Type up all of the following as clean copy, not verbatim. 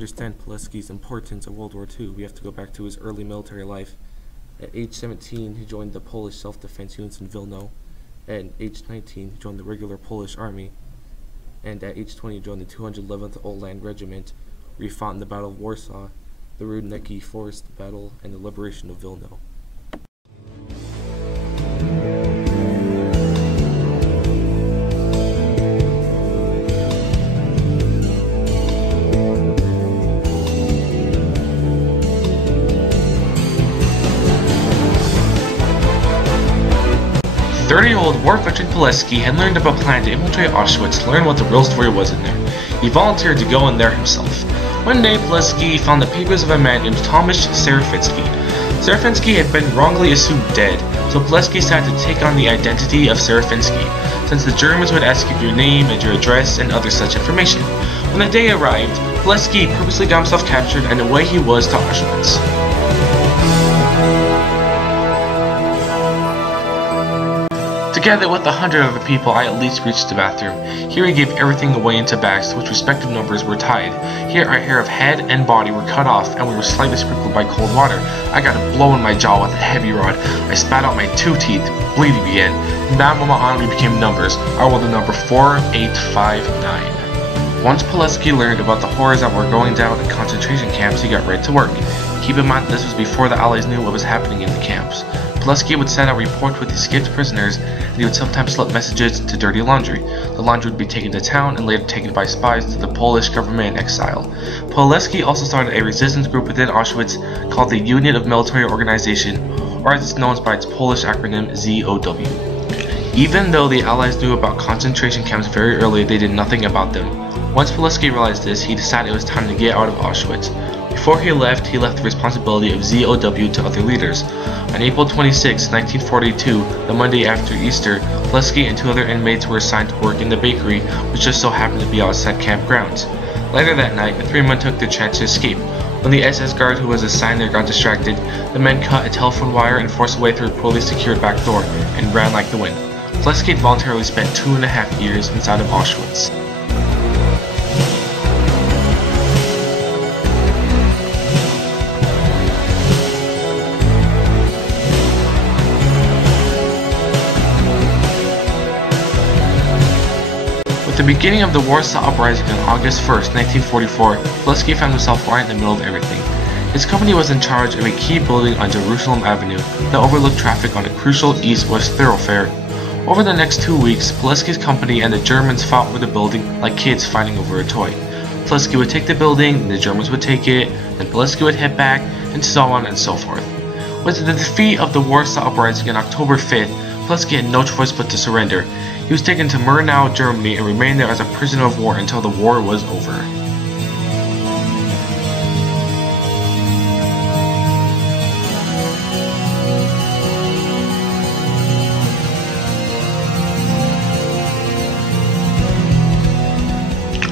understand Pilecki's importance in World War II, we have to go back to his early military life. At age 17, he joined the Polish self-defense units in Wilno. At age 19, he joined the regular Polish army. And at age 20, he joined the 211th Oland Regiment, where he fought in the Battle of Warsaw, the Rudniki Forest Battle, and the liberation of Wilno. 30-year-old war veteran Pilecki had learned of a plan to infiltrate Auschwitz to learn what the real story was in there. He volunteered to go in there himself. One day, Pilecki found the papers of a man named Tomasz Serafinski. Serafinski had been wrongly assumed dead, so Pilecki decided to take on the identity of Serafinski, since the Germans would ask you your name and your address and other such information. When the day arrived, Pilecki purposely got himself captured and away he was to Auschwitz. Together with 100 other people, I at least reached the bathroom. Here he gave everything away into bags to which respective numbers were tied. Here our hair of head and body were cut off and we were slightly sprinkled by cold water. I got a blow in my jaw with a heavy rod. I spat out my 2 teeth. Bleeding began. From that moment on we became numbers. I wore the number 4859. Once Pilecki learned about the horrors that were going down in concentration camps, he got right to work. Keep in mind this was before the Allies knew what was happening in the camps. Pilecki would send out reports with escaped prisoners, and he would sometimes slip messages to dirty laundry. The laundry would be taken to town and later taken by spies to the Polish government in exile. Pilecki also started a resistance group within Auschwitz called the Union of Military Organization, or as it's known by its Polish acronym ZOW. Even though the Allies knew about concentration camps very early, they did nothing about them. Once Pilecki realized this, he decided it was time to get out of Auschwitz. Before he left the responsibility of ZOW to other leaders. On April 26, 1942, the Monday after Easter, Pilecki and 2 other inmates were assigned to work in the bakery, which just so happened to be outside camp grounds. Later that night, the 3 men took their chance to escape. When the SS guard who was assigned there got distracted, the men cut a telephone wire and forced their way through a poorly secured back door, and ran like the wind. Pilecki voluntarily spent 2.5 years inside of Auschwitz. With the beginning of the Warsaw Uprising on August 1st, 1944, Pilecki found himself right in the middle of everything. His company was in charge of a key building on Jerusalem Avenue that overlooked traffic on a crucial east-west thoroughfare. Over the next 2 weeks, Pilecki's company and the Germans fought over the building like kids fighting over a toy. Pilecki would take the building, then the Germans would take it, then Pilecki would hit back, and so on and so forth. With the defeat of the Warsaw Uprising on October 5th, Pilecki had no choice but to surrender. He was taken to Murnau, Germany, and remained there as a prisoner of war until the war was over.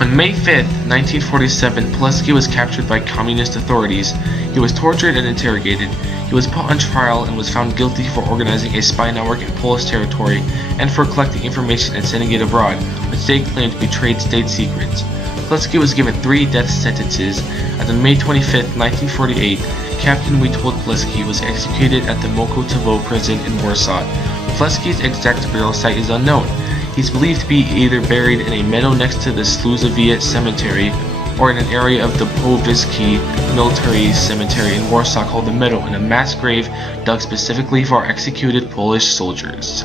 On May 5th, 1947, Pilecki was captured by communist authorities. He was tortured and interrogated. He was put on trial and was found guilty for organizing a spy network in Polish territory and for collecting information and sending it abroad, which they claimed betrayed state secrets. Pilecki was given 3 death sentences, and on May 25th, 1948, Captain Witold Pilecki was executed at the Mokotovo prison in Warsaw. Pilecki's exact burial site is unknown. He's believed to be either buried in a meadow next to the Sluzowiec Cemetery or in an area of the Powiecki military cemetery in Warsaw called the Meadow, in a mass grave dug specifically for executed Polish soldiers.